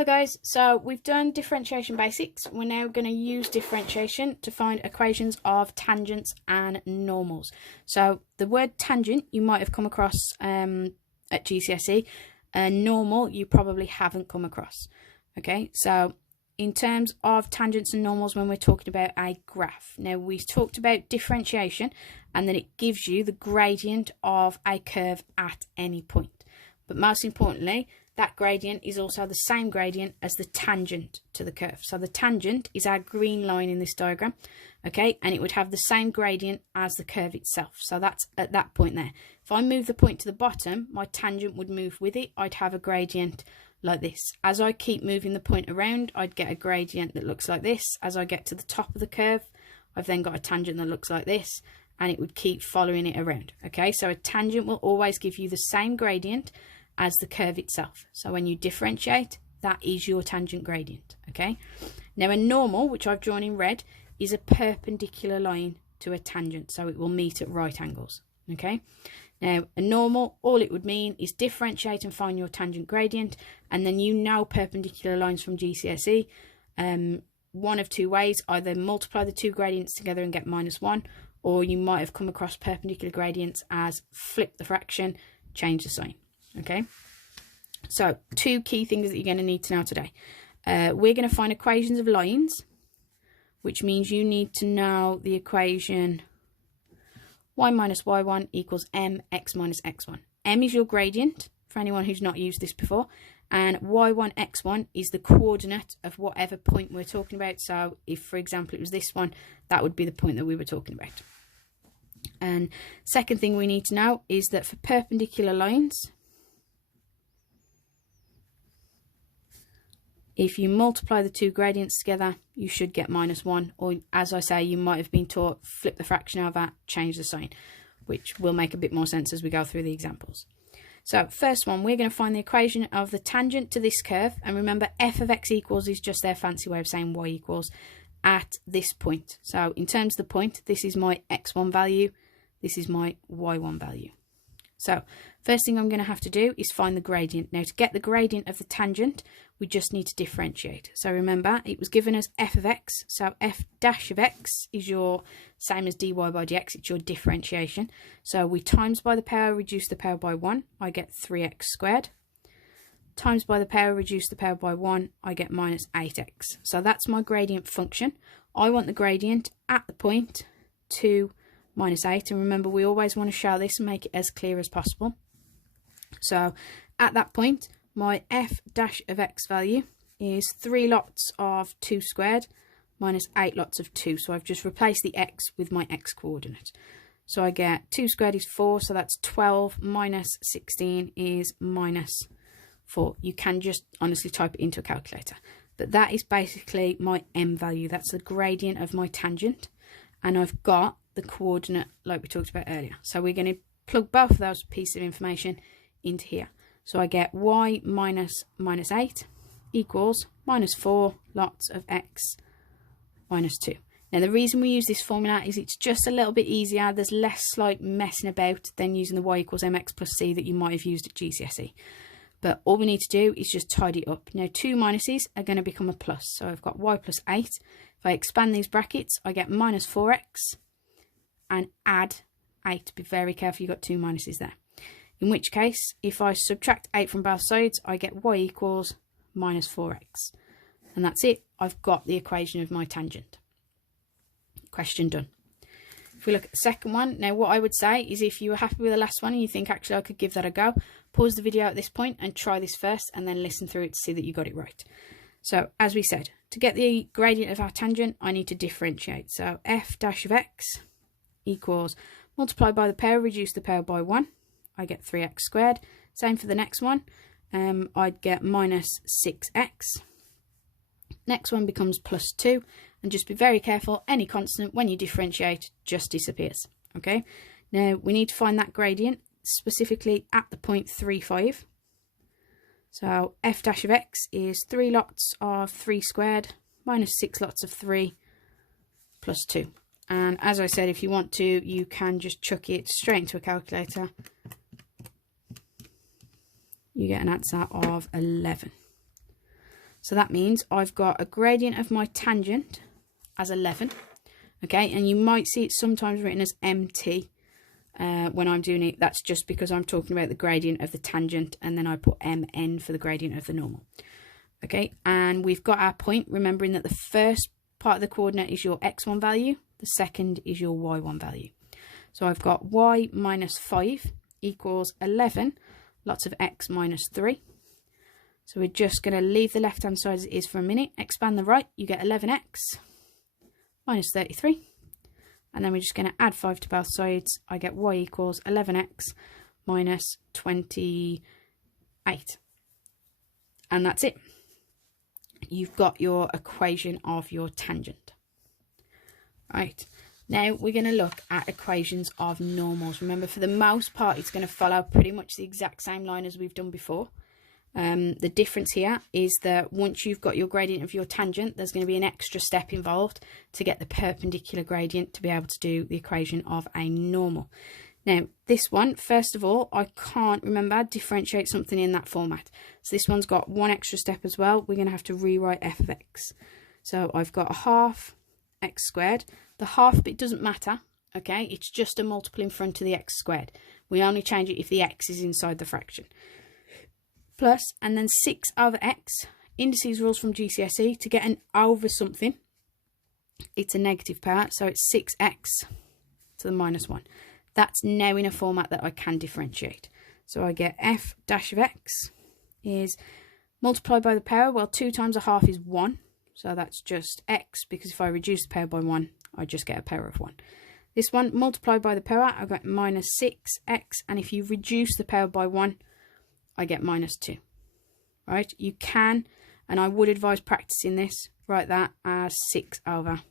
Hi guys, so we've done differentiation basics. We're now going to use differentiation to find equations of tangents and normals. So the word tangent you might have come across at GCSE, normal you probably haven't come across. Okay, so in terms of tangents and normals when we're talking about a graph. Now we talked about differentiation and then it gives you the gradient of a curve at any point. But most importantly, that gradient is also the same gradient as the tangent to the curve. So the tangent is our green line in this diagram, okay? And it would have the same gradient as the curve itself. So that's at that point there. If I move the point to the bottom, my tangent would move with it. I'd have a gradient like this. As I keep moving the point around, I'd get a gradient that looks like this. As I get to the top of the curve, I've then got a tangent that looks like this, and it would keep following it around, okay? So a tangent will always give you the same gradient as the curve itself. So when you differentiate, that is your tangent gradient, okay? Now a normal, which I've drawn in red, is a perpendicular line to a tangent, so it will meet at right angles, okay? Now a normal, all it would mean is differentiate and find your tangent gradient, and then you know perpendicular lines from GCSE. One of two ways: either multiply the two gradients together and get -1, or you might have come across perpendicular gradients as flip the fraction, change the sign. Okay, so two key things that you're going to need to know today. We're going to find equations of lines, which means you need to know the equation y minus y1 equals mx minus x1. M is your gradient for anyone who's not used this before, and y1 x1 is the coordinate of whatever point we're talking about. So if, for example, it was this one, that would be the point that we were talking about. And second thing we need to know is that for perpendicular lines, if you multiply the two gradients together, you should get -1, or as I say, you might have been taught flip the fraction over, change the sign, which will make a bit more sense as we go through the examples. So first one, we're going to find the equation of the tangent to this curve, and remember f of x equals is just their fancy way of saying y equals at this point. So in terms of the point, this is my x1 value, this is my y1 value. So first thing I'm going to have to do is find the gradient. Now to get the gradient of the tangent, we just need to differentiate. So remember, it was given as f of x, so f dash of x is your same as dy by dx, it's your differentiation. So we times by the power, reduce the power by 1, I get 3x squared. Times by the power, reduce the power by 1, I get minus 8x. So that's my gradient function. I want the gradient at the point 2 minus 8, and remember we always want to show this and make it as clear as possible. So at that point, my f dash of x value is 3 lots of 2 squared minus 8 lots of 2. So I've just replaced the x with my x coordinate. So I get 2 squared is 4, so that's 12 minus 16 is minus 4. You can just honestly type it into a calculator. But that is basically my m value. That's the gradient of my tangent. And I've got the coordinate like we talked about earlier. So we're going to plug both of those pieces of information into here. So I get y minus minus 8 equals minus 4 lots of x minus 2. Now the reason we use this formula is it's just a little bit easier. There's less like messing about than using the y equals mx plus c that you might have used at GCSE. But all we need to do is just tidy it up. Now 2 minuses are going to become a plus. So I've got y plus 8. If I expand these brackets, I get minus 4x and add 8. Be very careful, you've got 2 minuses there. In which case, if I subtract 8 from both sides, I get y equals minus 4x. And that's it. I've got the equation of my tangent. Question done. If we look at the second one, now what I would say is if you were happy with the last one and you think actually I could give that a go, pause the video at this point and try this first and then listen through it to see that you got it right. So as we said, to get the gradient of our tangent, I need to differentiate. So f dash of x equals multiply by the power, reduce the power by 1. I get 3x squared. Same for the next one. I'd get minus 6x. Next one becomes plus 2. And just be very careful, any constant when you differentiate just disappears. Okay. Now we need to find that gradient specifically at the point 3, 5. So f dash of x is 3 lots of 3 squared minus 6 lots of 3 plus 2. And as I said, if you want to, you can just chuck it straight into a calculator. You get an answer of 11. So that means I've got a gradient of my tangent as 11. Okay, and you might see it sometimes written as MT when I'm doing it. That's just because I'm talking about the gradient of the tangent, and then I put MN for the gradient of the normal. Okay, and we've got our point, remembering that the first part of the coordinate is your x1 value, the second is your y1 value. So I've got y minus 5 equals 11, lots of x minus 3. So we're just going to leave the left hand side as it is for a minute, expand the right, you get 11x minus 33. And then we're just going to add 5 to both sides. I get y equals 11x minus 28. And that's it. You've got your equation of your tangent. Right, now we're going to look at equations of normals. Remember, for the most part, it's going to follow pretty much the exact same line as we've done before. The difference here is that once you've got your gradient of your tangent, there's going to be an extra step involved to get the perpendicular gradient to be able to do the equation of a normal. Now, this one, first of all, I can't remember differentiate something in that format. So this one's got one extra step as well. We're going to have to rewrite f of x. So I've got a half x squared. The half bit doesn't matter, okay? It's just a multiple in front of the x squared. We only change it if the x is inside the fraction. Plus, and then 6 over x, indices rules from GCSE, to get an over something, it's a negative power, so it's 6x to the minus 1. That's now in a format that I can differentiate. So I get f dash of x is multiplied by the power. Well, 2 times a half is 1, so that's just x, because if I reduce the power by 1, I just get a power of 1. This one, multiplied by the power, I got minus 6x, and if you reduce the power by 1, I get minus 2. Right, you can, and I would advise practicing this, write that as 6 over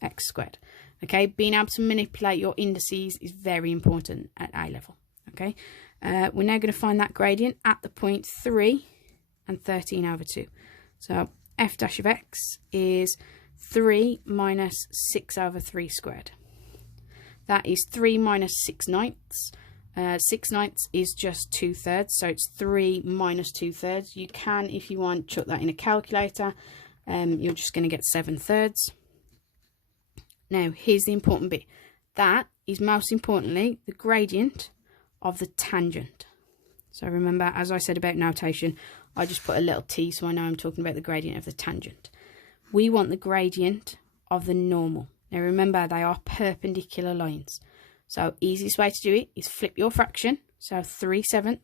x squared. Okay, being able to manipulate your indices is very important at A level. Okay, we're now going to find that gradient at the point 3 and 13 over 2. So f dash of x is 3 minus 6 over 3 squared. That is 3 minus 6/9. 6/9 is just 2/3, so it's 3 minus 2/3. You can, if you want, chuck that in a calculator. You're just going to get 7/3. Now, here's the important bit. That is most importantly the gradient of the tangent. So remember, as I said about notation, I just put a little t so I know I'm talking about the gradient of the tangent. We want the gradient of the normal. Now remember, they are perpendicular lines. So easiest way to do it is flip your fraction, so 3/7,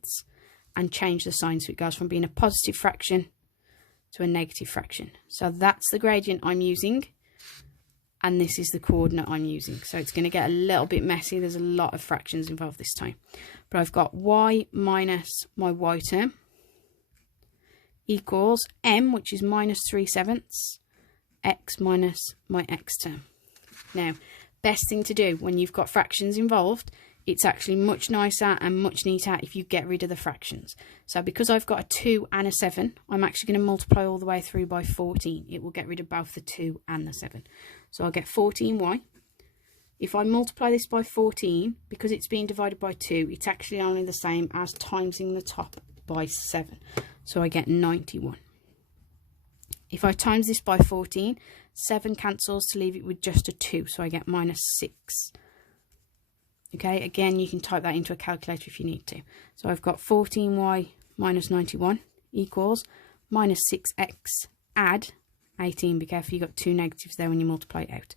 and change the sign so it goes from being a positive fraction to a negative fraction. So that's the gradient I'm using, and this is the coordinate I'm using. So it's going to get a little bit messy. There's a lot of fractions involved this time. But I've got y minus my y term equals m, which is minus 3/7, x minus my x term. Now, best thing to do when you've got fractions involved, it's actually much nicer and much neater if you get rid of the fractions. So because I've got a 2 and a 7, I'm actually going to multiply all the way through by 14. It will get rid of both the 2 and the 7. So I'll get 14y. If I multiply this by 14, because it's being divided by 2, it's actually only the same as timesing the top by 7. So I get 91. If I times this by 14, 7 cancels to leave it with just a 2, so I get minus 6. Okay, again, you can type that into a calculator if you need to. So I've got 14y minus 91 equals minus 6x add 18. Be careful, you've got 2 negatives there when you multiply it out.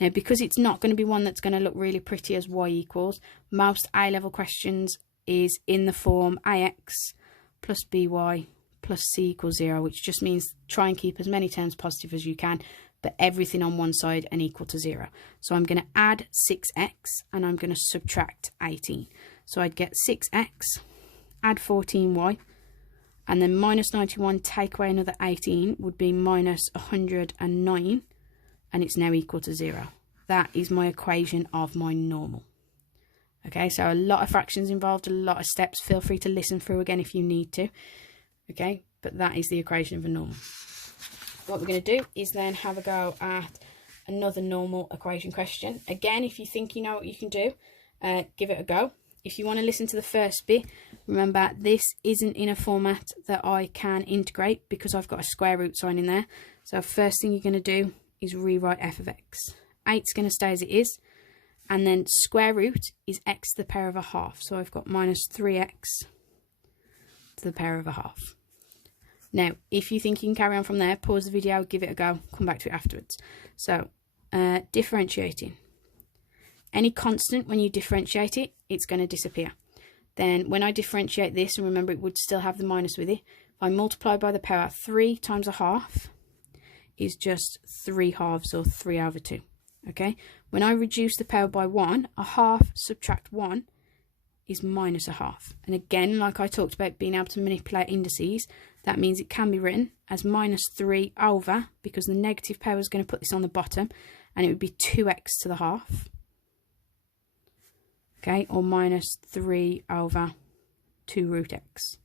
Now, because it's not going to be one that's going to look really pretty as y equals, most A-level questions is in the form ax plus by plus c equals 0, which just means try and keep as many terms positive as you can, but everything on one side and equal to 0. So I'm going to add 6x and I'm going to subtract 18. So I'd get 6x, add 14y, and then minus 91, take away another 18, would be minus 109, and it's now equal to 0. That is my equation of my normal. Okay, so a lot of fractions involved, a lot of steps. Feel free to listen through again if you need to. Okay, but that is the equation of a normal. What we're going to do is then have a go at another normal equation question. Again, if you think you know what you can do, give it a go. If you want to listen to the first bit, Remember, this isn't in a format that I can integrate because I've got a square root sign in there. So first thing you're going to do is rewrite f of x. 8's going to stay as it is, and then square root is x to the power of a half. So I've got minus 3x to the power of a half. Now, if you think you can carry on from there, pause the video, give it a go, come back to it afterwards. So, differentiating. Any constant, when you differentiate it, it's going to disappear. Then when I differentiate this, and remember it would still have the minus with it, if I multiply by the power, 3 times a half is just 3 halves, or 3 over 2. Okay? When I reduce the power by 1, a half subtract 1 is minus a half. And again, like I talked about being able to manipulate indices, that means it can be written as minus 3 over, because the negative power is going to put this on the bottom, and it would be 2x to the half. Okay, or minus 3 over 2 root x.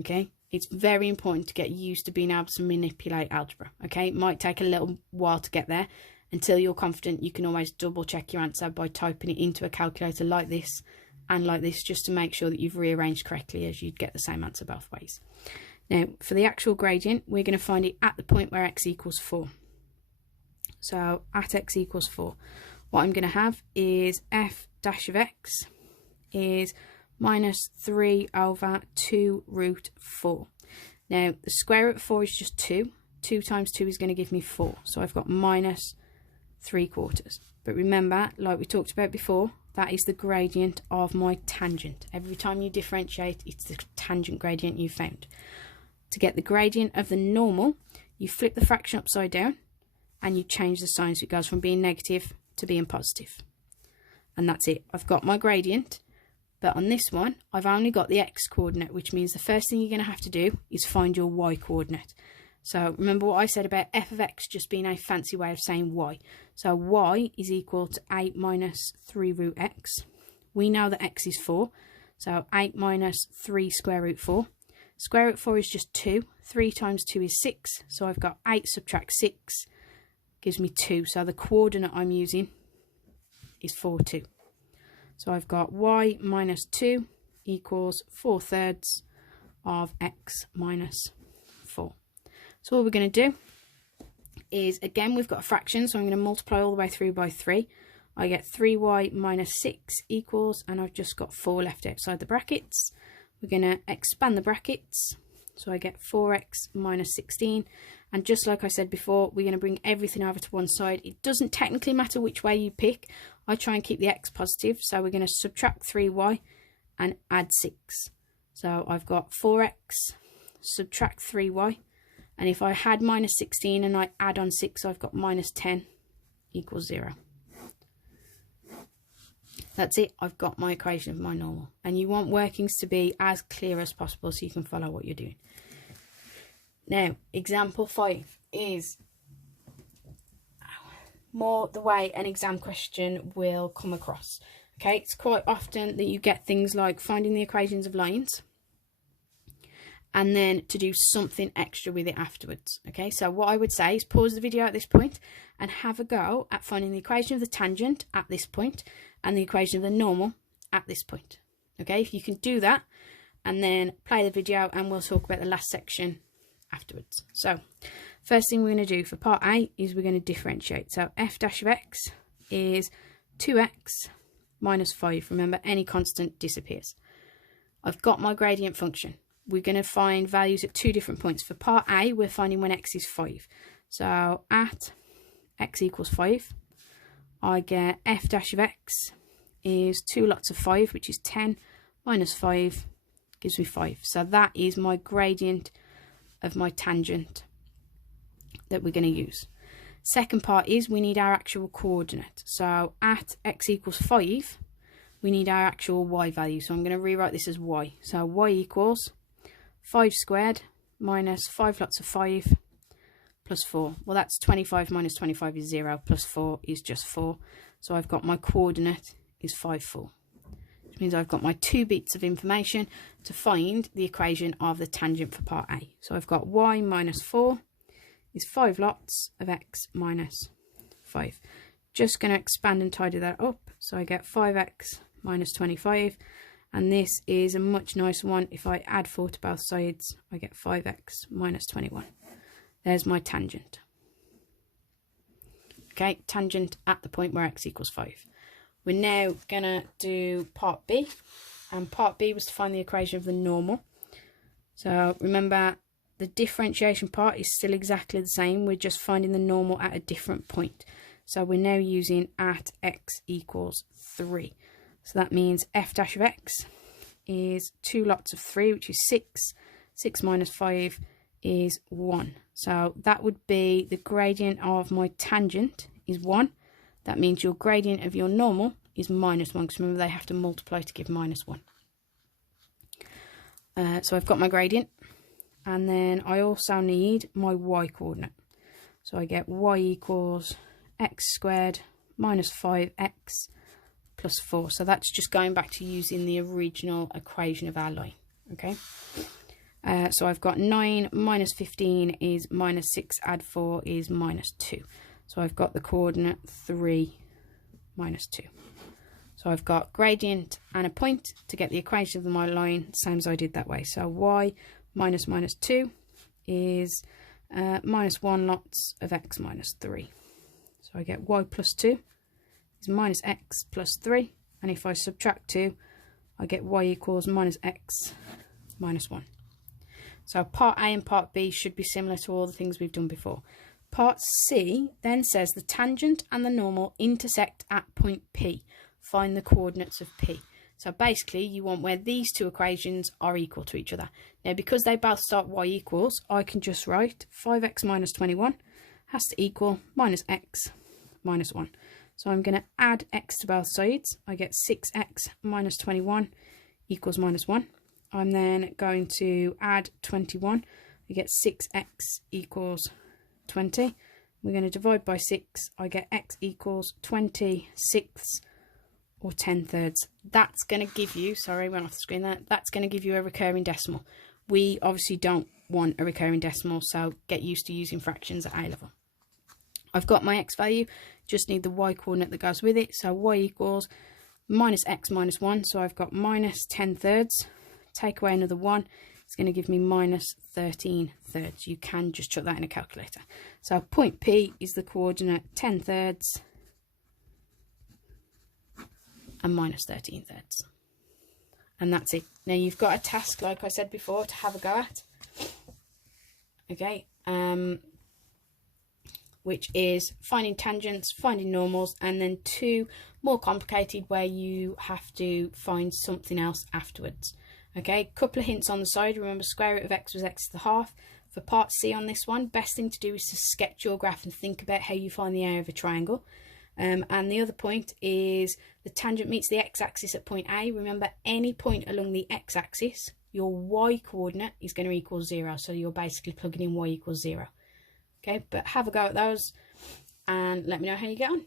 Okay, it's very important to get used to being able to manipulate algebra. Okay, it might take a little while to get there. Until you're confident, you can always double check your answer by typing it into a calculator like this and like this, just to make sure that you've rearranged correctly, as you'd get the same answer both ways. Now, for the actual gradient, we're going to find it at the point where x equals 4. So, at x equals 4, what I'm going to have is f dash of x is minus 3 over 2 root 4. Now, the square root of 4 is just 2. 2 times 2 is going to give me 4. So I've got minus 3/4. But remember, like we talked about before, that is the gradient of my tangent. Every time you differentiate, it's the tangent gradient you found. To get the gradient of the normal, you flip the fraction upside down and you change the sign so it goes from being negative to being positive. And that's it. I've got my gradient, but on this one, I've only got the x coordinate, which means the first thing you're going to have to do is find your y coordinate. So remember what I said about f of x just being a fancy way of saying y. So y is equal to 8 minus 3 root x. We know that x is 4, so 8 minus 3 square root 4. Square root 4 is just 2. 3 times 2 is 6, so I've got 8 subtract 6 gives me 2. So the coordinate I'm using is 4, 2. So I've got y minus 2 equals 4/3 of x minus 4. So what we're going to do is, again, we've got a fraction, so I'm going to multiply all the way through by 3. I get 3y minus 6 equals, and I've just got 4 left outside the brackets. We're going to expand the brackets, so I get 4x minus 16. And just like I said before, we're going to bring everything over to one side. It doesn't technically matter which way you pick. I try and keep the x positive, so we're going to subtract 3y and add 6. So I've got 4x, subtract 3y. And if I had minus 16 and I add on 6, I've got minus 10 equals 0. That's it. I've got my equation of my normal. And you want workings to be as clear as possible so you can follow what you're doing. Now, example 5 is more the way an exam question will come across. Okay, it's quite often that you get things like finding the equations of lines and then to do something extra with it afterwards. Okay, so what I would say is pause the video at this point and have a go at finding the equation of the tangent at this point and the equation of the normal at this point. Okay, if you can do that, and then play the video and we'll talk about the last section afterwards. So first thing we're going to do for part A is we're going to differentiate. So f dash of x is 2x minus 5. Remember, any constant disappears. I've got my gradient function. We're going to find values at 2 different points. For part A, we're finding when x is 5. So at x equals 5, I get f dash of x is 2 lots of 5, which is 10, minus 5 gives me 5. So that is my gradient of my tangent that we're going to use. Second part is we need our actual coordinate. So at x equals 5, we need our actual y value. So I'm going to rewrite this as y. So y equals 5 squared minus 5 lots of 5 plus 4. Well, that's 25 minus 25 is 0, plus 4 is just 4. So I've got my coordinate is 5, 4. Which means I've got my 2 bits of information to find the equation of the tangent for part A. So I've got y minus 4 is 5 lots of x minus 5. Just going to expand and tidy that up. So I get 5x minus 25. And this is a much nicer one. If I add 4 to both sides, I get 5x minus 21. There's my tangent. Okay, tangent at the point where x equals 5. We're now going to do part B. And part B was to find the equation of the normal. So remember, the differentiation part is still exactly the same. We're just finding the normal at a different point. So we're now using at x equals 3. So that means f dash of x is 2 lots of 3, which is 6. 6 minus 5 is 1. So that would be the gradient of my tangent is 1. That means your gradient of your normal is minus 1, because remember they have to multiply to give minus 1. So I've got my gradient, and then I also need my y coordinate. So I get y equals x squared minus 5x plus 4. So that's just going back to using the original equation of our line. Okay. So I've got 9 minus 15 is minus 6, add 4 is minus 2. So I've got the coordinate 3 minus 2. So I've got gradient and a point to get the equation of my line, same as I did that way. So y minus minus 2 is minus 1 lots of x minus 3. So I get y plus 2 is minus x plus 3. And if I subtract 2, I get y equals minus x minus 1. So part A and part B should be similar to all the things we've done before. Part C then says the tangent and the normal intersect at point P. Find the coordinates of P. So basically you want where these two equations are equal to each other. Now because they both start y equals, I can just write 5x minus 21 has to equal minus x minus 1. So I'm going to add x to both sides. I get 6x minus 21 equals minus 1. I'm then going to add 21. I get 6x equals 20. We're going to divide by 6. I get x equals 26 or 10/3. That's going to give you, sorry, went off the screen there. That's going to give you a recurring decimal. We obviously don't want a recurring decimal, so get used to using fractions at A level. I've got my x value, just need the y coordinate that goes with it. So y equals minus x minus 1. So I've got minus 10/3. Take away another 1. It's going to give me minus 13/3. You can just chuck that in a calculator. So point P is the coordinate 10/3 and minus 13/3. And that's it. Now you've got a task, like I said before, to have a go at. Okay. Which is finding tangents, finding normals, and then 2 more complicated where you have to find something else afterwards. Okay, couple of hints on the side. Remember, square root of x was x to the half. For part C on this one, best thing to do is to sketch your graph and think about how you find the area of a triangle. And the other point is the tangent meets the x-axis at point A. Remember, any point along the x-axis, your y coordinate is going to equal 0. So you're basically plugging in y equals 0. Okay, but have a go at those and let me know how you get on.